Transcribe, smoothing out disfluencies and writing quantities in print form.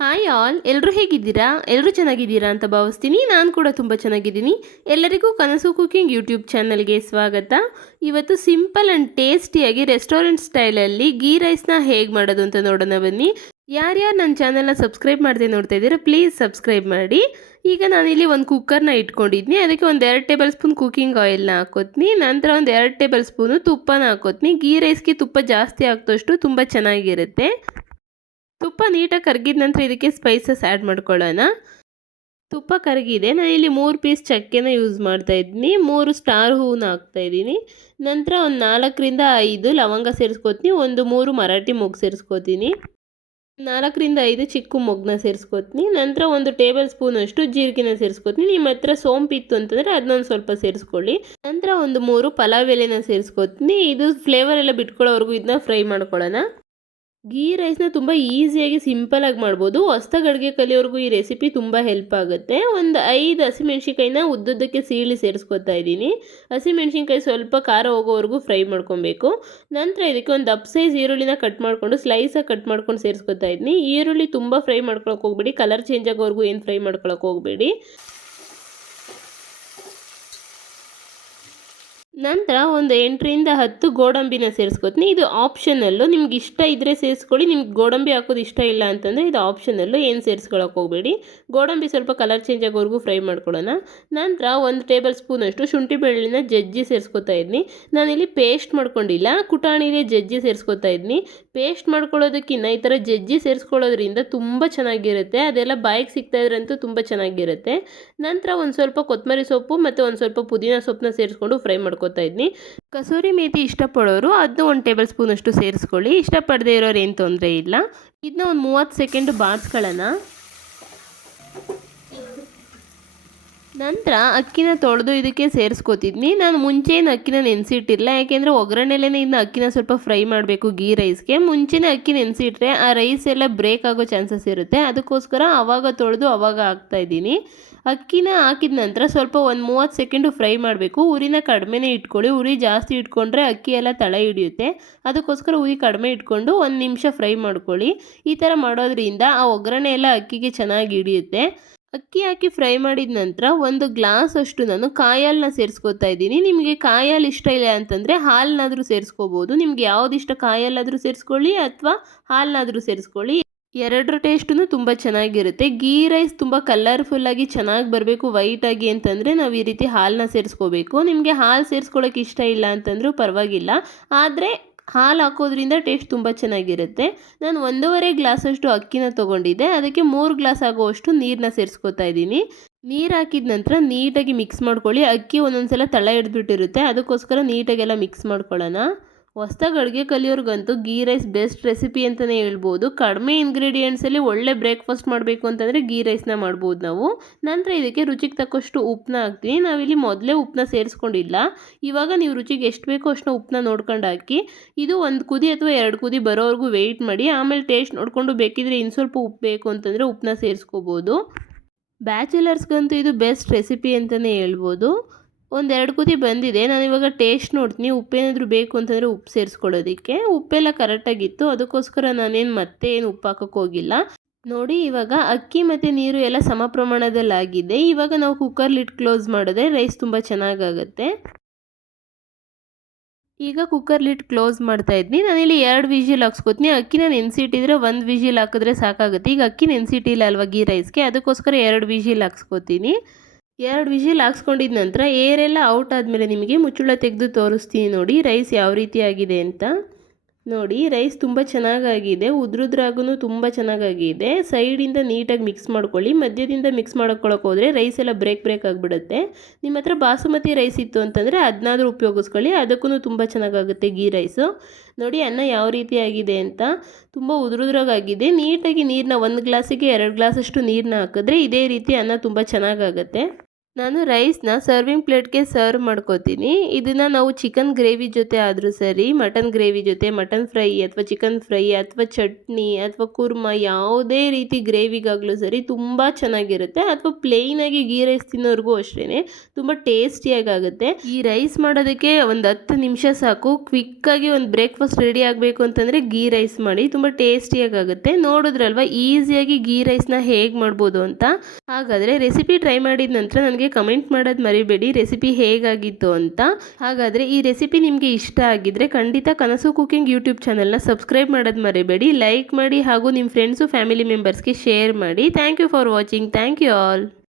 Hi all, ಎಲ್ಲರೂ ಹೇಗಿದ್ದೀರಾ? ಎಲ್ಲರೂ ಚೆನ್ನಾಗಿದ್ದೀರಾ ಅಂತ ಭಾವಿಸ್ತೀನಿ. ನಾನು ಕೂಡ ತುಂಬ ಚೆನ್ನಾಗಿದ್ದೀನಿ. ಎಲ್ಲರಿಗೂ ಕನಸು ಕುಕಿಂಗ್ ಯೂಟ್ಯೂಬ್ ಚಾನಲ್ಗೆ ಸ್ವಾಗತ. ಇವತ್ತು ಸಿಂಪಲ್ ಆ್ಯಂಡ್ ಟೇಸ್ಟಿಯಾಗಿ ರೆಸ್ಟೋರೆಂಟ್ ಸ್ಟೈಲಲ್ಲಿ ಗೀ ರೈಸ್ನ ಹೇಗೆ ಮಾಡೋದು ಅಂತ ನೋಡೋಣ ಬನ್ನಿ. ಯಾರ್ಯಾರು ನನ್ನ ಚಾನಲ್ನ ಸಬ್ಸ್ಕ್ರೈಬ್ ಮಾಡದೆ ನೋಡ್ತಾ ಇದ್ದೀರಾ, ಪ್ಲೀಸ್ ಸಬ್ಸ್ಕ್ರೈಬ್ ಮಾಡಿ. ಈಗ ನಾನಿಲ್ಲಿ ಒಂದು ಕುಕ್ಕರ್ನ ಇಟ್ಕೊಂಡಿದ್ನಿ. ಅದಕ್ಕೆ ಒಂದು 2 ಟೇಬಲ್ ಸ್ಪೂನ್ ಕುಕಿಂಗ್ ಆಯಿಲ್ನ ಹಾಕೋತೀನಿ. ನಂತರ ಒಂದು 2 ಟೇಬಲ್ ಸ್ಪೂನು ತುಪ್ಪನ ಹಾಕೋತೀನಿ. ಗೀ ರೈಸ್ಗೆ ತುಪ್ಪ ಜಾಸ್ತಿ ಹಾಕಿದಷ್ಟು ತುಂಬ ಚೆನ್ನಾಗಿರುತ್ತೆ. ತುಪ್ಪ ನೀಟಾಗಿ ಕರಗಿದ ನಂತರ ಇದಕ್ಕೆ ಸ್ಪೈಸಸ್ ಆ್ಯಡ್ ಮಾಡ್ಕೊಳ್ಳೋಣ. ತುಪ್ಪ ಕರಗಿದೆ. ನಾನಿಲ್ಲಿ 3 ಪೀಸ್ ಚಕ್ಕೆನ ಯೂಸ್ ಮಾಡ್ತಾ ಇದ್ದೀನಿ. 3 ಸ್ಟಾರ್ ಹೂವನ್ನ ಹಾಕ್ತಾ ಇದ್ದೀನಿ. ನಂತರ ಒಂದು 4ರಿಂದ 5 ಲವಂಗ ಸೇರಿಸ್ಕೋತೀನಿ. ಒಂದು 3 ಮರಾಠಿ ಮೊಗ್ಗು ಸೇರಿಸ್ಕೋತೀನಿ. 4ರಿಂದ 5 ಚಿಕ್ಕ ಮೊಗ್ಗನ್ನ ಸೇರಿಸ್ಕೋತೀನಿ. ನಂತರ ಒಂದು ಟೇಬಲ್ ಸ್ಪೂನ್ ಅಷ್ಟು ಜೀರಿಗೆನ ಸೇರಿಸ್ಕೋತೀನಿ. ನಿಮ್ಮ ಹತ್ರ ಸೋಂಪು ಇತ್ತು ಅಂತಂದರೆ ಅದನ್ನೊಂದು ಸ್ವಲ್ಪ ಸೇರಿಸ್ಕೊಳ್ಳಿ. ನಂತರ ಒಂದು 3 ಪಲಾವ್ ಎಲೆನ ಸೇರಿಸ್ಕೋತೀನಿ. ಇದು ಫ್ಲೇವರ್ ಎಲ್ಲ ಬಿಟ್ಕೊಳ್ಳೋವರೆಗೂ ಇದನ್ನ ಫ್ರೈ ಮಾಡ್ಕೊಳ್ಳೋಣ. ಗೀ ರೈಸ್ನ ತುಂಬ ಈಸಿಯಾಗಿ ಸಿಂಪಲಾಗಿ ಮಾಡ್ಬೋದು. ಹೊಸ್ದಾಗಿ ಅಡುಗೆ ಕಲಿಯೋರ್ಗೂ ಈ ರೆಸಿಪಿ ತುಂಬ ಹೆಲ್ಪ್ ಆಗುತ್ತೆ. ಒಂದು 5 ಹಸಿಮೆಣ್ಸಿನ್ಕಾಯಿನ ಉದ್ದುದ್ದಕ್ಕೆ ಸೀಳಿ ಸೇರಿಸ್ಕೊತಾ ಇದ್ದೀನಿ. ಹಸಿಮೆಣ್ಸಿನ್ಕಾಯಿ ಸ್ವಲ್ಪ ಖಾರ ಹೋಗೋವರೆಗೂ ಫ್ರೈ ಮಾಡ್ಕೊಬೇಕು. ನಂತರ ಇದಕ್ಕೆ ಒಂದು ದಪ್ಪ ಸೈಜ್ ಈರುಳ್ಳಿನ ಕಟ್ ಮಾಡಿಕೊಂಡು ಸ್ಲೈಸಾಗಿ ಕಟ್ ಮಾಡ್ಕೊಂಡು ಸೇರಿಸ್ಕೊತಾ ಇದ್ದೀನಿ. ಈರುಳ್ಳಿ ತುಂಬ ಫ್ರೈ ಮಾಡ್ಕೊಳಕ್ಕೆ ಹೋಗ್ಬೇಡಿ, ಕಲರ್ ಚೇಂಜ್ ಆಗೋವರೆಗೂ ಏನು ಫ್ರೈ ಮಾಡ್ಕೊಳಕ್ಕೆ ಹೋಗಬೇಡಿ. ನಂತರ ಒಂದು 8ರಿಂದ 10 ಗೋಡಂಬಿನ ಸೇರಿಸ್ಕೊತೀನಿ. ಇದು ಆಪ್ಷನಲ್ಲು, ನಿಮ್ಗೆ ಇಷ್ಟ ಇದ್ದರೆ ಸೇರಿಸ್ಕೊಳ್ಳಿ. ನಿಮ್ಗೆ ಗೋಡಂಬಿ ಹಾಕೋದು ಇಷ್ಟ ಇಲ್ಲ ಅಂತಂದರೆ ಇದು ಆಪ್ಷನಲ್ಲು, ಏನು ಸೇರಿಸ್ಕೊಳಕ್ಕೆ ಹೋಗಬೇಡಿ. ಗೋಡಂಬಿ ಸ್ವಲ್ಪ ಕಲರ್ ಚೇಂಜ್ ಆಗೋವರೆಗೂ ಫ್ರೈ ಮಾಡ್ಕೊಳ್ಳೋಣ. ನಂತರ 1 ಟೇಬಲ್ ಸ್ಪೂನಷ್ಟು ಶುಂಠಿ ಬೆಳ್ಳುಳ್ಳಿನ ಜಜ್ಜಿ ಸೇರಿಸ್ಕೊತಾ ಇದ್ದೀನಿ. ನಾನಿಲ್ಲಿ ಪೇಸ್ಟ್ ಮಾಡ್ಕೊಂಡಿಲ್ಲ, ಕುಟಾಣಿಗೆ ಜಜ್ಜಿ ಸೇರಿಸ್ಕೊತಾ ಇದ್ದೀನಿ. ಪೇಸ್ಟ್ ಮಾಡ್ಕೊಳ್ಳೋದಕ್ಕಿಂತ ಈ ಥರ ಜಜ್ಜಿ ಸೇರಿಸ್ಕೊಳ್ಳೋದ್ರಿಂದ ತುಂಬ ಚೆನ್ನಾಗಿರುತ್ತೆ. ಅದೆಲ್ಲ ಬಾಯಿಗೆ ಸಿಗ್ತಾ ಇದ್ರಂತೂ ತುಂಬ ಚೆನ್ನಾಗಿರುತ್ತೆ. ನಂತರ ಒಂದು ಸ್ವಲ್ಪ ಕೊತ್ತಂಬರಿ ಸೊಪ್ಪು ಮತ್ತು ಒಂದು ಸ್ವಲ್ಪ ಪುದೀನ ಸೊಪ್ಪನ್ನ ಸೇರಿಸ್ಕೊಂಡು ಫ್ರೈ ಮಾಡ್ಕೊತಾ ಇದ್ದೀನಿ. ಕಸೂರಿ ಮೇಥಿ ಇಷ್ಟಪಡೋರು ಅದನ್ನು 1 ಟೇಬಲ್ ಸ್ಪೂನ್ ಅಷ್ಟು ಸೇರಿಸ್ಕೊಳ್ಳಿ. ಇಷ್ಟಪಡದೇ ಇರೋರು ಏನು ತೊಂದರೆ ಇಲ್ಲ. ಇದನ್ನ ಒಂದು 30 ಸೆಕೆಂಡ್ ಬಾಡಿಸ್ಕೊಳ್ಳೋಣ. ನಂತರ ಅಕ್ಕಿನ ತೊಳೆದು ಇದಕ್ಕೆ ಸೇರಿಸ್ಕೊತಿದ್ನಿ. ನಾನು ಮುಂಚೆನೇ ಅಕ್ಕಿನ ನೆನೆಸಿಟ್ಟಿರಲಿಲ್ಲ, ಯಾಕೆಂದರೆ ಒಗ್ಗರಣೆಲೇ ಇನ್ನು ಅಕ್ಕಿನ ಸ್ವಲ್ಪ ಫ್ರೈ ಮಾಡಬೇಕು. ಗೀ ರೈಸ್ಗೆ ಮುಂಚೆನೇ ಅಕ್ಕಿ ನೆನೆಸಿಟ್ರೆ ಆ ರೈಸ್ ಎಲ್ಲ ಬ್ರೇಕ್ ಆಗೋ ಚಾನ್ಸಸ್ ಇರುತ್ತೆ. ಅದಕ್ಕೋಸ್ಕರ ಆವಾಗ ತೊಳೆದು ಆವಾಗ ಹಾಕ್ತಾಯಿದ್ದೀನಿ. ಅಕ್ಕಿನ ಹಾಕಿದ ನಂತರ ಸ್ವಲ್ಪ ಒಂದು 30 ಸೆಕೆಂಡು ಫ್ರೈ ಮಾಡಬೇಕು. ಉರಿನ ಕಡಿಮೆನೇ ಇಟ್ಕೊಳ್ಳಿ. ಉರಿ ಜಾಸ್ತಿ ಇಟ್ಕೊಂಡ್ರೆ ಅಕ್ಕಿ ಎಲ್ಲ ತಳ ಹಿಡಿಯುತ್ತೆ. ಅದಕ್ಕೋಸ್ಕರ ಉರಿ ಕಡಿಮೆ ಇಟ್ಕೊಂಡು 1 ನಿಮಿಷ ಫ್ರೈ ಮಾಡ್ಕೊಳ್ಳಿ. ಈ ಥರ ಮಾಡೋದ್ರಿಂದ ಆ ಒಗ್ಗರಣೆ ಎಲ್ಲ ಅಕ್ಕಿಗೆ ಚೆನ್ನಾಗಿ ಹಿಡಿಯುತ್ತೆ. ಅಕ್ಕಿ ಹಾಕಿ ಫ್ರೈ ಮಾಡಿದ ನಂತರ 1 ಗ್ಲಾಸ್ ಅಷ್ಟು ನಾನು ಕಾಯಿ ಹಾಲನ್ನ ಸೇರಿಸ್ಕೊತಾ ಇದ್ದೀನಿ. ನಿಮಗೆ ಕಾಯಿ ಹಾಲು ಇಷ್ಟ ಇಲ್ಲ ಅಂತಂದರೆ ಹಾಲನ್ನಾದರೂ ಸೇರಿಸ್ಕೋಬೋದು. ನಿಮ್ಗೆ ಯಾವ್ದು ಇಷ್ಟ, ಕಾಯಿ ಹಾಲಾದರೂ ಸೇರಿಸ್ಕೊಳ್ಳಿ ಅಥವಾ ಹಾಲನ್ನಾದರೂ ಸೇರಿಸ್ಕೊಳ್ಳಿ. ಎರಡರ ಟೇಸ್ಟೂ ತುಂಬ ಚೆನ್ನಾಗಿರುತ್ತೆ. ಗೀ ರೈಸ್ ತುಂಬ ಕಲರ್ಫುಲ್ಲಾಗಿ ಚೆನ್ನಾಗಿ ಬರಬೇಕು, ವೈಟಾಗಿ ಅಂತಂದರೆ ನಾವು ಈ ರೀತಿ ಹಾಲನ್ನ ಸೇರಿಸ್ಕೋಬೇಕು. ನಿಮಗೆ ಹಾಲು ಸೇರಿಸ್ಕೊಳ್ಳೋಕೆ ಇಷ್ಟ ಇಲ್ಲ ಅಂತಂದರೂ ಪರವಾಗಿಲ್ಲ, ಆದರೆ ಹಾಲು ಹಾಕೋದ್ರಿಂದ ಟೇಸ್ಟ್ ತುಂಬ ಚೆನ್ನಾಗಿರುತ್ತೆ. ನಾನು 1.5 ಗ್ಲಾಸಷ್ಟು ಅಕ್ಕಿನ ತೊಗೊಂಡಿದ್ದೆ. ಅದಕ್ಕೆ 3 ಗ್ಲಾಸ್ ಆಗುವಷ್ಟು ನೀರನ್ನ ಸೇರಿಸ್ಕೊತಾ ಇದ್ದೀನಿ. ನೀರು ಹಾಕಿದ ನಂತರ ನೀಟಾಗಿ ಮಿಕ್ಸ್ ಮಾಡ್ಕೊಳ್ಳಿ. ಅಕ್ಕಿ ಒಂದೊಂದು ಸಲ ತಳ ಹಿಡಿದ್ಬಿಟ್ಟಿರುತ್ತೆ, ಅದಕ್ಕೋಸ್ಕರ ನೀಟಾಗೆಲ್ಲ ಮಿಕ್ಸ್ ಮಾಡ್ಕೊಳ್ಳೋಣ. ಹೊಸ್ದಾಗಿ ಅಡುಗೆ ಕಲಿಯೋರ್ಗಂತೂ ಗೀ ರೈಸ್ ಬೆಸ್ಟ್ ರೆಸಿಪಿ ಅಂತಲೇ ಹೇಳ್ಬೋದು. ಕಡಿಮೆ ಇಂಗ್ರೀಡಿಯೆಂಟ್ಸಲ್ಲಿ ಒಳ್ಳೆ ಬ್ರೇಕ್ಫಾಸ್ಟ್ ಮಾಡಬೇಕು ಅಂತಂದರೆ ಗೀ ರೈಸ್ನ ಮಾಡ್ಬೋದು ನಾವು. ನಂತರ ಇದಕ್ಕೆ ರುಚಿಗೆ ತಕ್ಕಷ್ಟು ಉಪ್ಪನ್ನ ಹಾಕ್ತೀನಿ. ನಾವಿಲ್ಲಿ ಮೊದಲೇ ಉಪ್ಪನ್ನ ಸೇರಿಸ್ಕೊಂಡಿಲ್ಲ. ಇವಾಗ ನೀವು ರುಚಿಗೆ ಎಷ್ಟು ಬೇಕೋ ಅಷ್ಟನ್ನ ಉಪ್ಪನ್ನ ನೋಡ್ಕೊಂಡು ಹಾಕಿ. ಇದು 1 ಕುದಿ ಅಥವಾ 2 ಕುದಿ ಬರೋವರೆಗೂ ವೆಯ್ಟ್ ಮಾಡಿ. ಆಮೇಲೆ ಟೇಸ್ಟ್ ನೋಡಿಕೊಂಡು ಬೇಕಿದ್ರೆ ಇನ್ನು ಸ್ವಲ್ಪ ಉಪ್ಪು ಬೇಕು ಅಂತಂದರೆ ಉಪ್ಪನ್ನ ಸೇರಿಸ್ಕೋಬೋದು. ಬ್ಯಾಚುಲರ್ಸ್ಗಂತೂ ಇದು ಬೆಸ್ಟ್ ರೆಸಿಪಿ ಅಂತಲೇ ಹೇಳ್ಬೋದು. 1-2 ಕುದಿ ಬಂದಿದೆ. ನಾನಿವಾಗ ಟೇಸ್ಟ್ ನೋಡ್ತೀನಿ. ಉಪ್ಪೇನಾದರೂ ಬೇಕು ಅಂತಂದರೆ ಉಪ್ಪು ಸೇರಿಸ್ಕೊಳ್ಳೋದಕ್ಕೆ. ಉಪ್ಪೆಲ್ಲ ಕರೆಕ್ಟಾಗಿತ್ತು, ಅದಕ್ಕೋಸ್ಕರ ನಾನೇನು ಮತ್ತೆ ಏನು ಉಪ್ಪು ಹಾಕೋಕ್ಕೆ ಹೋಗಿಲ್ಲ. ನೋಡಿ, ಇವಾಗ ಅಕ್ಕಿ ಮತ್ತು ನೀರು ಎಲ್ಲ ಸಮ ಪ್ರಮಾಣದಲ್ಲಾಗಿದೆ. ಇವಾಗ ನಾವು ಕುಕ್ಕರ್ ಲಿಡ್ ಕ್ಲೋಸ್ ಮಾಡಿದ್ರೆ ರೈಸ್ ತುಂಬ ಚೆನ್ನಾಗಾಗುತ್ತೆ. ಈಗ ಕುಕ್ಕರ್ ಲಿಡ್ ಕ್ಲೋಸ್ ಮಾಡ್ತಾ ಇದ್ದೀನಿ. ನಾನಿಲ್ಲಿ 2 ವಿಷಿಲ್ ಹಾಕ್ಸ್ಕೊತೀನಿ. ಅಕ್ಕಿನ ನೆನೆಸಿಟ್ಟಿದ್ರೆ 1 ವಿಷಿಲ್ ಹಾಕಿದ್ರೆ ಸಾಕಾಗುತ್ತೆ. ಈಗ ಅಕ್ಕಿ ನೆನೆಸಿಟ್ಟಿಲ್ಲ ಅಲ್ವಾ ಗೀ ರೈಸ್ಗೆ, ಅದಕ್ಕೋಸ್ಕರ 2 ವಿಷಿಲ್ ಹಾಕ್ಸ್ಕೊತೀನಿ. 2 ವಿಷಿಲ್ ಹಾಕ್ಸ್ಕೊಂಡಿದ ನಂತರ ಏರೆಲ್ಲ ಔಟ್ ಆದಮೇಲೆ ನಿಮಗೆ ಮುಚ್ಚಳ ತೆಗೆದು ತೋರಿಸ್ತೀನಿ ನೋಡಿ ರೈಸ್ ಯಾವ ರೀತಿ ಆಗಿದೆ ಅಂತ. ನೋಡಿ, ರೈಸ್ ತುಂಬ ಚೆನ್ನಾಗಾಗಿದೆ. ಉದ್ರುದ್ರಾಗೂ ತುಂಬ ಚೆನ್ನಾಗಾಗಿದೆ. ಸೈಡಿಂದ ನೀಟಾಗಿ ಮಿಕ್ಸ್ ಮಾಡ್ಕೊಳ್ಳಿ. ಮಧ್ಯದಿಂದ ಮಿಕ್ಸ್ ಮಾಡ್ಕೊಳ್ಳೋಕೆ ಹೋದರೆ ರೈಸ್ ಎಲ್ಲ ಬ್ರೇಕ್ ಆಗಿಬಿಡುತ್ತೆ. ನಿಮ್ಮ ಹತ್ರ ಬಾಸುಮತಿ ರೈಸ್ ಇತ್ತು ಅಂತಂದರೆ ಅದನ್ನಾದರೂ ಉಪಯೋಗಿಸ್ಕೊಳ್ಳಿ, ಅದಕ್ಕೂ ತುಂಬ ಚೆನ್ನಾಗಾಗುತ್ತೆ ಗೀ ರೈಸು. ನೋಡಿ ಅನ್ನ ಯಾವ ರೀತಿ ಆಗಿದೆ ಅಂತ, ತುಂಬ ಉದ್ರುದ್ರಾಗಿದೆ. ನೀಟಾಗಿ ನೀರನ್ನ 1 ಗ್ಲಾಸಿಗೆ 2 ಗ್ಲಾಸಷ್ಟು ನೀರನ್ನ ಹಾಕಿದ್ರೆ ಇದೇ ರೀತಿ ಅನ್ನ ತುಂಬ ಚೆನ್ನಾಗಾಗುತ್ತೆ. ನಾನು ರೈಸ್‌ನ ಸರ್ವಿಂಗ್ ಪ್ಲೇಟ್‌ಗೆ ಸರ್ವ್ ಮಾಡ್ಕೋತೀನಿ. ಇದನ್ನ ನಾವು ಚಿಕನ್ ಗ್ರೇವಿ ಜೊತೆ ಆದರೂ ಸರಿ, ಮಟನ್ ಗ್ರೇವಿ ಜೊತೆ, ಮಟನ್ ಫ್ರೈ ಅಥವಾ ಚಿಕನ್ ಫ್ರೈ ಅಥವಾ ಚಟ್ನಿ ಅಥವಾ ಕುರ್ಮಾ ಯಾವುದೇ ರೀತಿ ಗ್ರೇವಿಗಾಗಲೂ ಸರಿ ತುಂಬ ಚೆನ್ನಾಗಿರುತ್ತೆ. ಅಥವಾ ಪ್ಲೇನಾಗಿ ಗೀ ರೈಸ್ ತಿನ್ನೋರ್ಗೂ ಅಷ್ಟೇನೆ ತುಂಬ ಟೇಸ್ಟಿಯಾಗಿ ಆಗುತ್ತೆ. ಈ ರೈಸ್ ಮಾಡೋದಕ್ಕೆ ಒಂದು 10 ನಿಮಿಷ ಸಾಕು. ಕ್ವಿಕ್ಕಾಗಿ ಒಂದು ಬ್ರೇಕ್‌ಫಾಸ್ಟ್ ರೆಡಿ ಆಗಬೇಕು ಅಂತಂದರೆ ಗೀ ರೈಸ್ ಮಾಡಿ ತುಂಬ ಟೇಸ್ಟಿಯಾಗಿ ಆಗುತ್ತೆ. ನೋಡಿದ್ರಲ್ವಾ ಈಸಿಯಾಗಿ ಗೀ ರೈಸ್‌ನ ಹೇಗೆ ಮಾಡ್ಬೋದು ಅಂತ. ಹಾಗಾದರೆ ರೆಸಿಪಿ ಟ್ರೈ ಮಾಡಿದ ನಂತರ ನನಗೆ ಕಮೆಂಟ್ ಮಾಡೋದು ಮರಿಬೇಡಿ ರೆಸಿಪಿ ಹೇಗಾಗಿತ್ತು ಅಂತ. ಹಾಗಾದರೆ ಈ ರೆಸಿಪಿ ನಿಮಗೆ ಇಷ್ಟ ಆಗಿದ್ದರೆ ಖಂಡಿತ ಕನಸು ಕುಕಿಂಗ್ ಯೂಟ್ಯೂಬ್ ಚಾನಲ್ನ ಸಬ್ಸ್ಕ್ರೈಬ್ ಮಾಡೋದು ಮರಿಬೇಡಿ. ಲೈಕ್ ಮಾಡಿ ಹಾಗೂ ನಿಮ್ಮ ಫ್ರೆಂಡ್ಸು ಫ್ಯಾಮಿಲಿ ಮೆಂಬರ್ಸ್ಗೆ ಶೇರ್ ಮಾಡಿ. Thank you for watching. Thank you all.